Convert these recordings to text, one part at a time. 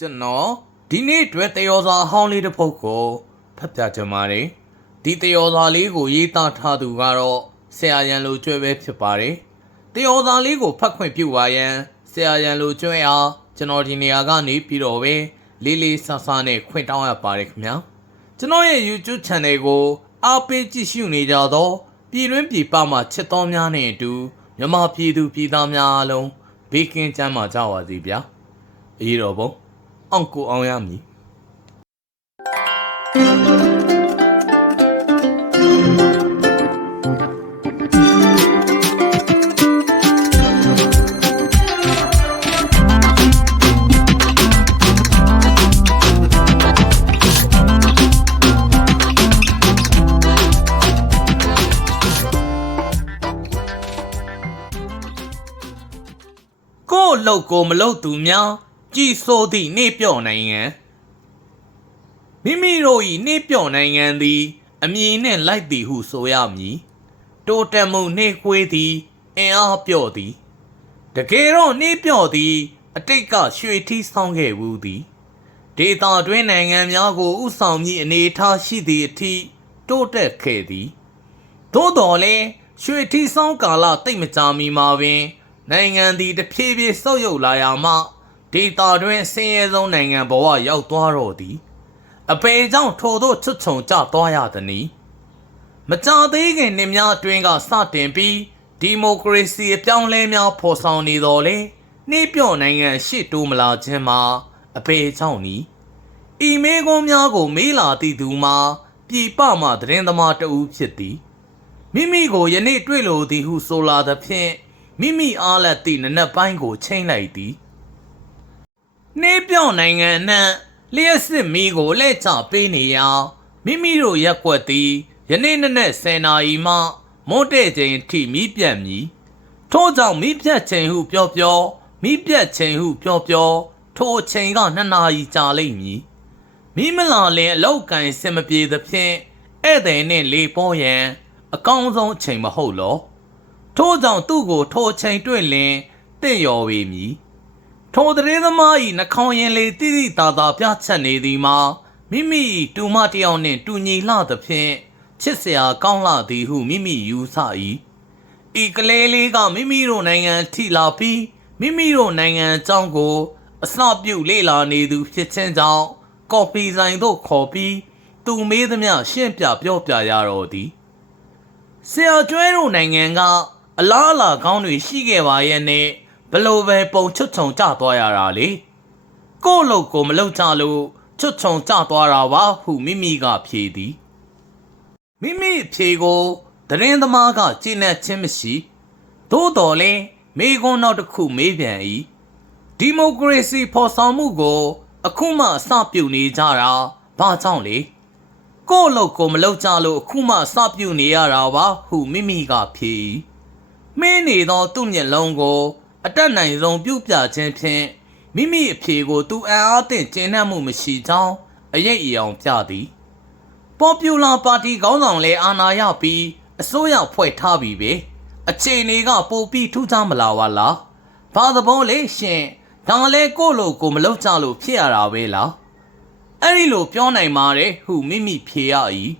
ကျွန်တော်ဒီနေ့အတွက်တယောစာအဟောင်းလေးတစ်ပုဒ်ကိုဖတ်ပြချင်ပါတယ်ဒီတယောစာလေးကိုရေးသားထားသူကတော့ဆရာရန်လိုကျွဲပဲဖြစ်ပါတယ်တယောစာလေးကိုဖတ်ခွင့်ပြုပါရန်ဆရာရန်လိုကျွဲအားကျွန်တော်ဒီနေရာကနေပြီးတော့ပဲလေးလေးဆဆနဲ့ခွင့်တောင်းရပါတယ်ခင်ဗျာကျွန်တော်ရဲ့ YouTube Channel ကိုအားပေးကြည့်ရှုနေကြသောပြည်တွင်းပြည်ပမှချစ်တော်များနဲ့အတူမြန်မာပြည်သူပြည်သားများအားလုံးဘေးကင်းကြမ်းမှာကြပါစေဗျာအေးတော်ဘုံ အောင်ကိုအောင်ရမည်ကို့အလုတ်ကိုမလုတ်သူများ ကြည်ဆိုသည့်နေပြော့နိုင်ငံမိမိတို့၏နေပြော့နိုင်ငံသည် အမည်နှင့်လိုက်သည်ဟုဆိုရမည်တိုးတက်မှုနှင့်ခွေးသည်အင်အားပြော့သည်တကယ်တော့နေပြော့သည် အတိတ်ကရွှေထီးဆောင်ခဲ့ဘူးသည်ဒေတာတွင်းနိုင်ငံများကိုဥဆောင်မည့်အနေအထားရှိသည့်အထိတိုးတက်ခဲ့သည်သို့တော်လည်းရွှေထီဆောင်ကာလတိတ်မကြာမီမှာပင် နိုင်ငံသည်တဖြည်းဖြည်းဆုတ်ယုတ်လာရာမှ ဒေတာတွင်ဆင်းရဲဆုံးနိုင်ငံဘဝရောက်သွားတော့သည်အပေကြောင့်ထိုသို့ချွတ်ချုံကျသွားရသည်။မကြာသေးခင်နှစ်များအတွင်းကစတင်ပြီးဒီမိုကရေစီအပြောင်းလဲများဖော်ဆောင်နေတော်လဲနှိပြော့နိုင်ငံရှေ့တိုးမလာခြင်းမှာအပေကြောင့်နီ။ဤမေကွန်များကို မေးလာသည့်သူမှာပြည်ပမှသတင်းသမားတဦးဖြစ်သည်။မိမိကိုယနေ့တွေ့လိုသည်ဟုဆိုလာသဖြင့်မိမိအားလက်သည့်နနက်ပိုင်းကိုချိန်လိုက်သည် နှေးပြော့နိုင်ငံနှံ့လျှက်စစ်မီးကိုလက်ချပေးနေရာမိမိတို့ရက်ွက်သည်ယနေ့နနက်10နာရီမှမွတ်တဲ့ချိန်ထိမီးပြတ်မည်ထို့ကြောင့်မီးပြတ်ချိန်ဟုပြောပြောမီးပြတ်ချိန်ဟုပြောပြောထိုအချိန်က2နာရီကြာလိမ့်မည်မိမလာလင်အလောက်ကန်စင်မပြေသဖြင့်ဧည့်သည်နှင့်လေပေါ်ရန်အကောင်းဆုံးအချိန်မဟုတ်လောထို့ကြောင့်သူ့ကိုထိုအချိန်တွေ့လင်တင့်ရော်ပေမည် ထိုသတင်းသမား၏နှာခေါင်းရင်လေတိတိတာတာပြချက်နေသည်မှာမိမိ၏တူမတစ်ယောက်နှင့်တူညီလှသဖြင့်ချစ်စရာကောင်းလှသည်ဟုမိမိယူဆ၏ဤကလေးလေးကမိမိတို့နိုင်ငံထိလာပြီးမိမိတို့နိုင်ငံအကြောင်းကို အစပြုလေ့လာနေသူဖြစ်ခြင်းကြောင့်ကော်ဖီဆိုင်သို့ခေါ်ပြီးသူမေးသမျှရှင်းပြပြောပြရတော့သည်ဆရာကျွဲတို့နိုင်ငံကအလားအလာကောင်းတွေရှိခဲ့ပါရဲ့နဲ့ ဘလို့ပဲပုံချွတ်ချုံကြသွားရတာလေကို့လို့ကိုမလုပ်ကြလို့ချွတ်ချုံကြသွားတာပါဟုမိမိကဖြေသည်မိမိအဖြေကိုသတင်းသမားကကြည်နပ်ခြင်းမရှိသို့တော်လည်းမိကွန်းနောက်တစ်ခုမေးပြန်၏ဒီမိုကရေစီဖော်ဆောင်မှုကို အခုမှအစပြုနေကြတာဘာကြောင့်လဲကို့အလို့ကိုမလောက်ကြလို့အခုမှအစပြုနေရတာပါဟုမိမိကဖြေ၏မင်းနေသောသူ့မျက်လုံးကို အတက်နိုင်ဆုံးပြုတ်ပြခြင်းဖြင့်မိမိအဖြေကိုသူအံ့အားသင့်ကျင့်နှံ့မှုမရှိကြောင်းအရေးအယောင်ပြသည်ပေါ်ပူလာပါတီခေါင်းဆောင်လဲအာဏာရပြီးအစိုးရဖွဲ့ထားပြီပဲအချိန်တွေကပိုပြီးထူးခြားမလာပါလားဘာသဘောလဲရှင်ဒါလဲကို့လို့ကိုမလောက်ကြလို့ဖြစ်ရတာပဲလားအဲ့ဒီလိုပြောနိုင်ပါတယ်ဟုမိမိဖြေရ၏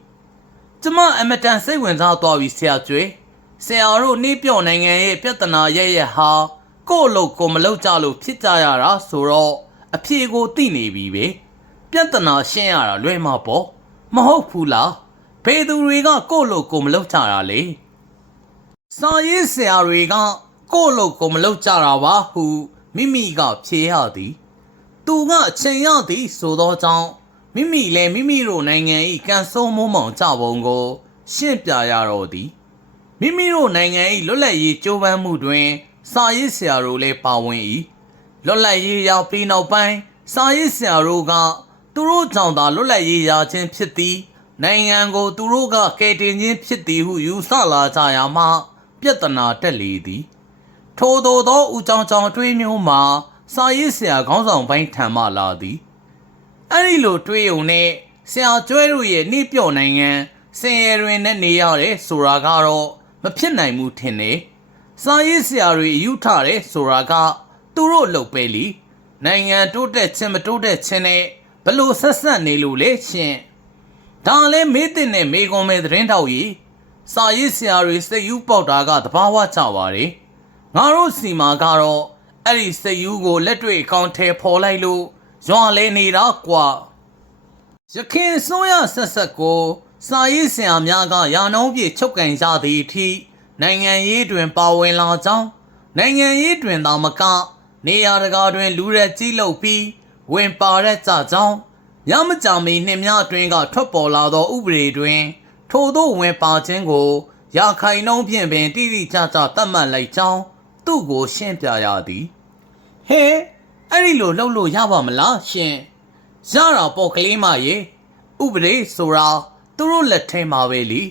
ကျမအမတန်စိတ်ဝင်စားသွားပြီဆရာကျွေးဆရာတို့နှိပြော့နိုင်ငံရဲ့ပြဿနာရဲ့ရဲ့ဟာ ကို့လို့ကိုမလောက်ကြလို့ဖြစ်ကြရတာဆိုတော့အဖြေကိုသိနေပြီပဲပြဿနာရှင်းရတာလွယ်မှာပေါ့မဟုတ်ဘူးလားဖေသူတွေကကိုယ့်လို့ကိုယ်မလုပ်ကြတာလေစာရေးဆရာတွေကကိုယ့်လို့ကိုယ်မလုပ်ကြတာပါဟုမိမိကဖြေရသည်သူကအချိန်ရသည်ဆိုသောကြောင့်မိမိလည်းမိမိတို့နိုင်ငံ၏ကန်ဆိုးမိုးမောင်ကြပုံကို ရှင်းပြရတော့သည်မိမိတို့နိုင်ငံ၏လွတ်လပ်ရေးကြိုးပမ်းမှုတွင် စာရေးဆရာတို့လည်းပါဝင်၏လွတ်လပ်ရေးရောက်ပြီးနောက်ပိုင်းစာရေးဆရာတို့ကသူတို့ကြောင့်သာလွတ်လပ်ရေးရခြင်းဖြစ်သည်နိုင်ငံကို သူတို့ကကယ်တင်ခြင်းဖြစ်သည်ဟုယူဆလာကြရာမှပြဿနာတက်လေသည်ထို့သောသောဦးကြောင်ကြောင်တွေးမျိုးမှာစာရေးဆရာခေါင်းဆောင်ပိုင်းထံမှလာသည်အဲ့ဒီလိုတွေးုံနဲ့ဆရာကျွဲတို့ရဲ့နှိပြော့နိုင်ငံစင်ရတွင်နဲ့နေရတယ်ဆိုတာကတော့မဖြစ်နိုင်ဘူးထင်တယ် စာရေးဆရာတွေအယူထတယ်ဆိုတာကသူတို့လုပ်ပဲလीနိုင်ငံတိုးတက်ခြင်းမတိုးတက်ခြင်းနဲ့ဘလို့ဆက်ဆက်နေလို့လဲရှင်ဒါလည်းမေးတဲ့နဲ့မေးခွန်မဲ့သတင်းတောက်ကြီးစာရေးဆရာတွေစိတ်ယူပေါက်တာကတဘာဝကြပါတယ်ငါတို့စီမာကတော့အဲ့ဒီစိတ်ယူကိုလက်တွေ့အကောင့်ထဲပေါ်လိုက်လို့ရွာလဲနေတာကွာရခင်အစိုးရဆက်ဆက်ကိုစာရေးဆရာများကရာနှုန်းပြည့်ချုပ်ကန်ကြသည့်အထိ နိုင်ငံရေးတွင် ပါဝင်လာကြောင်းနိုင်ငံရေးတွင်သာမကနေရာတကာတွင် လူရက်ကြီးလုပ်ပြီးဝင်ပါရက်ကြကြောင်းရမကြမီနှစ်များအတွင်းကထွက်ပေါ်လာသောဥပဒေတွင် ထို့သောဝင်ပါခြင်းကိုရာခိုင်နှုန်းဖြင့်ပင်တိတိကျကျသတ်မှတ်လိုက်ကြောင်းသူ့ကိုရှင်းပြရသည်ဟဲအဲ့ဒီလိုလှုပ်လို့ရပါမလားရှင်ရတာပေါ့ကလေးမရေဥပဒေဆိုတာသူတို့လက်ထဲမှာပဲလी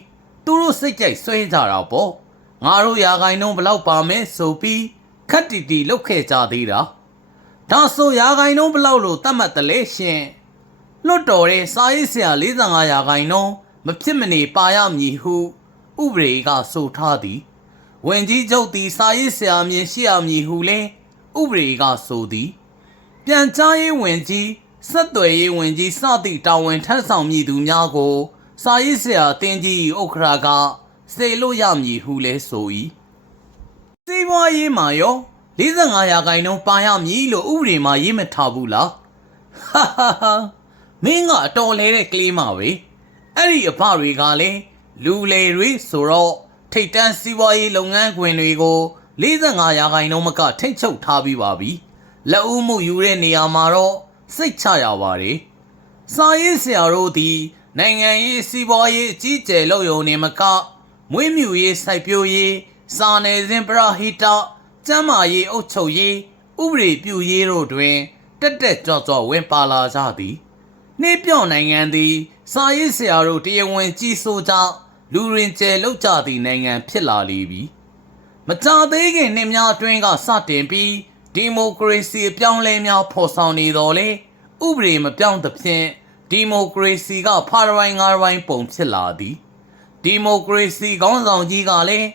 သူတို့စိတ်ကြိုက်ဆွဲကြတာပေါ့ ငါတို့ရာခိုင်နှုန်းဘလောက်ပါမယ်ဆိုပြီးခက်တီတီလုတ်ခဲ့ကြသေးတာဒါဆိုရာခိုင်နှုန်းဘလောက်လို့သတ်မှတ်တယ်လေရှင်လွတ်တော်တဲ့စာရေးဆရာ45ရာခိုင်နှုန်းမဖြစ်မနေပါရမည်ဟုဥပဒေကဆိုထားသည်ဝင်ကြီးချုပ်သည်စာရေးဆရာမြင်ရှိရမည်ဟုလဲဥပဒေကဆိုသည်ပြန်ကြားရေးဝင်ကြီးဆက်သွယ်ရေးဝင်ကြီးစသည့်တာဝန်ထမ်းဆောင်မည်သူများကို စာရေးဆရာတင်းကြီးဥက္ခရာက စေလို့ရမည်ဟုလဲဆို၏စီးပွားရေးမှာရော45ရာခိုင်နှုန်းပါရမည်လို့ဥပဒေမှာရေးမထားဘူးလားဟာဟာဟာမင်းကအတော်လဲတဲ့ကလေးမပဲအဲ့ဒီအဖတွေကလည်းလူလေတွေဆိုတော့ထိတ်တန်းစီးပွားရေးလုပ်ငန်းခွင်တွေကို45ရာခိုင်နှုန်းမကထိတ်ချုပ်ထားပြီးပါပြီလက်ဦးမှုယူတဲ့နေရာမှာတော့စိတ်ချရပါတယ်စာရေးဆရာတို့သည်နိုင်ငံရေးစီးပွားရေးအကြီးကျယ်လုပ်ရုံနဲ့မက မွေးမြူရေးစိုက်ပျိုးရေးစာနယ်ဇင်းပရဟိတကျန်းမာရေးအုပ်ချုပ်ရေးဥပဒေပြုရေးတို့တွင်တက်တက်ကြွကြွဝင်ပါလာကြသည်နှိပြော့နိုင်ငံသည် စာရေးဆရာတို့တရားဝင်ကြီးစိုးကြလူရင်ကျဲလောက်ကြသည့်နိုင်ငံဖြစ်လာလိမ့်ပြီမကြသေးခင်နှစ်များအတွင်းကစတင်ပြီးဒီမိုကရေစီအပြောင်းလဲများဖော်ဆောင်နေတော်လဲဥပဒေမပြောင်းသဖြင့်ဒီမိုကရေစီကဖာရဝိုင်းငါးဝိုင်းပုံဖြစ်လာသည် ဒီမိုကရေစီခေါင်းဆောင်ကြီးကလည်း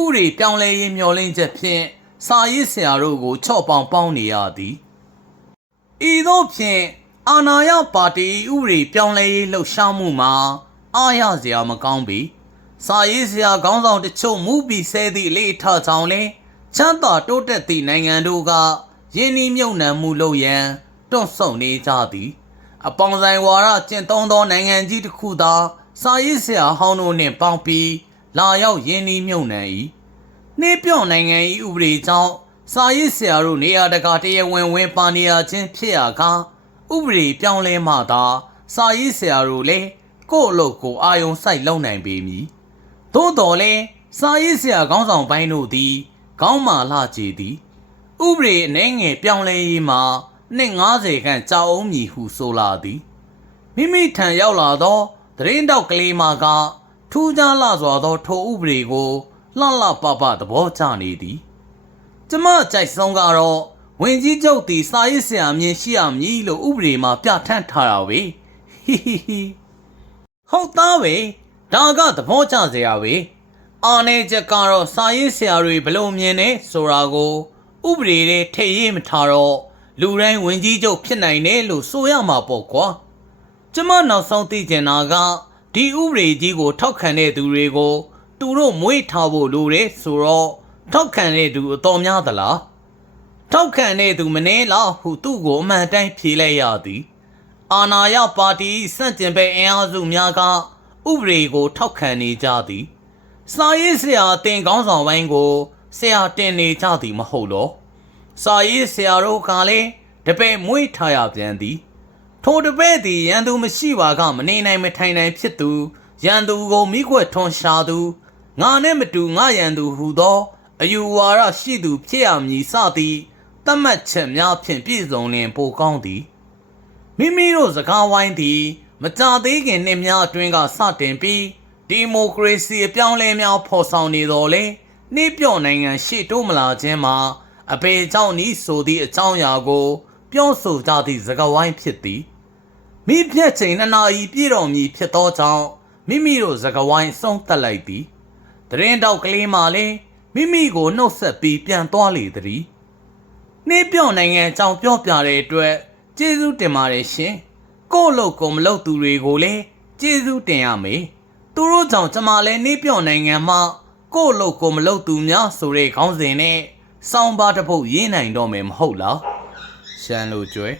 ဥပဒေပြောင်းလဲရေးမျှော်လင့်ချက်ဖြင့်စာရေးဆရာတို့ကိုချော့ပေါင်ပေါင်းနေရသည်ဤသို့ဖြင့်အာဏာရပါတီဥပဒေပြောင်းလဲရေးလှုပ်ရှားမှုမှာအားရစရာမကောင်းပြီစာရေးစရာခေါင်းဆောင်တချို့မူပြီးဆဲသည့်အလေးထားကြောင်းလဲချမ်းသာတိုးတက်သည့်နိုင်ငံတို့ကယင်းနှီးမြုပ်နှံမှုလုပ်ရန်တွန့်ဆုတ်နေကြသည် အပေါင်းဆိုင်ဝါရကျင့်သုံးသောနိုင်ငံကြီးတစ်ခုသာ စာရေးစရာဟောင်းတို့နှင့်ပေါင်းပြီးလာရောက်ယင်းနှီးမြုပ်နှံ၏နှိပြော့နိုင်ငံ၏ဥပဒေကြောင့်စာရေးဆရာတို့နေရာတကာတရားဝင်ဝင်ပါနေရခြင်းဖြစ်ရာကဥပဒေပြောင်းလဲမှသာစာရေးဆရာတို့လည်းကိုယ့်အလုပ်ကိုအာယုံစိုက်လုပ်နိုင်ပေမည်သို့တော်လည်းစာရေးဆရာခေါင်းဆောင်ပိုင်းတို့သည်ခေါင်းမာလှကြည်သည်ဥပဒေအနှဲငယ်ပြောင်းလဲရေးမှာနှစ်90ခန့်ကြာအောင်မည်ဟုဆိုလာသည်မိမိထံရောက်လာသော သတင်းတောက်ကလေးမကထူးခြားလာစွာသော ထိုဥပဒေကိုလှလှပပသဘောကျနေသည်ကျမကြိုက်ဆုံးကတော့ဝင်ကြီးချုပ်တီစာရေးဆရာမြင်ရှိရမည်လို့ဥပဒေမှာပြဋ္ဌာန်းထားတာပဲဟီဟီဟီဟုတ်သားပဲဒါကသဘောကျစရာပဲအာနေချက်ကတော့စာရေးဆရာတွေဘလို့မြင်နေဆိုတာကိုဥပဒေတွေထိတ်ရေးမထားတော့လူတိုင်းဝင်ကြီးချုပ်ဖြစ်နိုင်တယ်လို့ဆိုရမှာပေါ့ကွာ ကျမနောက်ဆုံးသိချင်တာကဒီဥပဒေကြီးကို ထောက်ခံတဲ့သူတွေကို သူတို့မွေးထားဖို့လိုတယ်ဆိုတော့ထောက်ခံတဲ့သူအတော်များသလားထောက်ခံတဲ့သူမနေလားဟုသူ့ကိုအမှန်တိုင်းဖြေလိုက်ရသည်အာဏာရပါတီစန့်ကျင်ဘက်အင်အားစုများကဥပဒေကို ထောက်ခံနေကြသည်စာရေးဆရာအတင်ကောင်းဆောင်ပိုင်းကိုဆရာတင်နေကြသည်မဟုတ်လောစာရေးဆရာတို့ကလည်းတပည့်မွေးထားရပြန်သည် ထိုတပည့်သည်ရန်သူမရှိပါကမနေနိုင်မထိုင်နိုင်ဖြစ်သူရန်သူကိုမိခွက်ထွန်ရှာသူငါနဲ့မတူငါရန်သူဟူသောအယူဝါဒရှိသူဖြစ်ရမည်စသည်တတ်မှတ်ချက်များဖြင့်ပြည့်စုံလင်ပိုကောင်းသည်မိမိတို့စကားဝိုင်းသည် မကြသေးခင်နှစ်များအတွင်းကစတင်ပြီးဒီမိုကရေစီအပြောင်းလဲများဖော်ဆောင်နေတော်လဲနှိပြော့နိုင်ငံရှေ့တိုးမလာခြင်းမှာအပေကြောင့်ဤဆိုသည့်အကြောင်းအရာကို ပြောဆိုကြသည့်စကားဝိုင်းဖြစ်သည် မိဖြတ်ချိန်နှစ်နာရီပြည့်တော်မူဖြစ်သောကြောင့်မိမိတို့စကားဝိုင်းဆုံးသက်လိုက်သည်တရင်တောက်ကလေးမှလည်းမိမိကိုနှုတ်ဆက်ပြီးပြန်သွားလေသည်နှင်းပြော့နိုင်ငံအကြောင်းပြောပြတဲ့အတွက်ကျေးဇူးတင်ပါတယ်ရှင်ကို့လို့ကိုမလို့သူတွေကိုလည်းကျေးဇူးတင်ရမယ်သူတို့ကြောင့်ကျွန်မလည်းနှင်းပြော့နိုင်ငံမှာကို့လို့ကိုမလို့သူများဆိုတဲ့ခေါင်းစဉ်နဲ့စောင်းပါတစ်ပုတ်ရေးနိုင်တော့မယ်မဟုတ်လားရှမ်းလို့ကျွဲ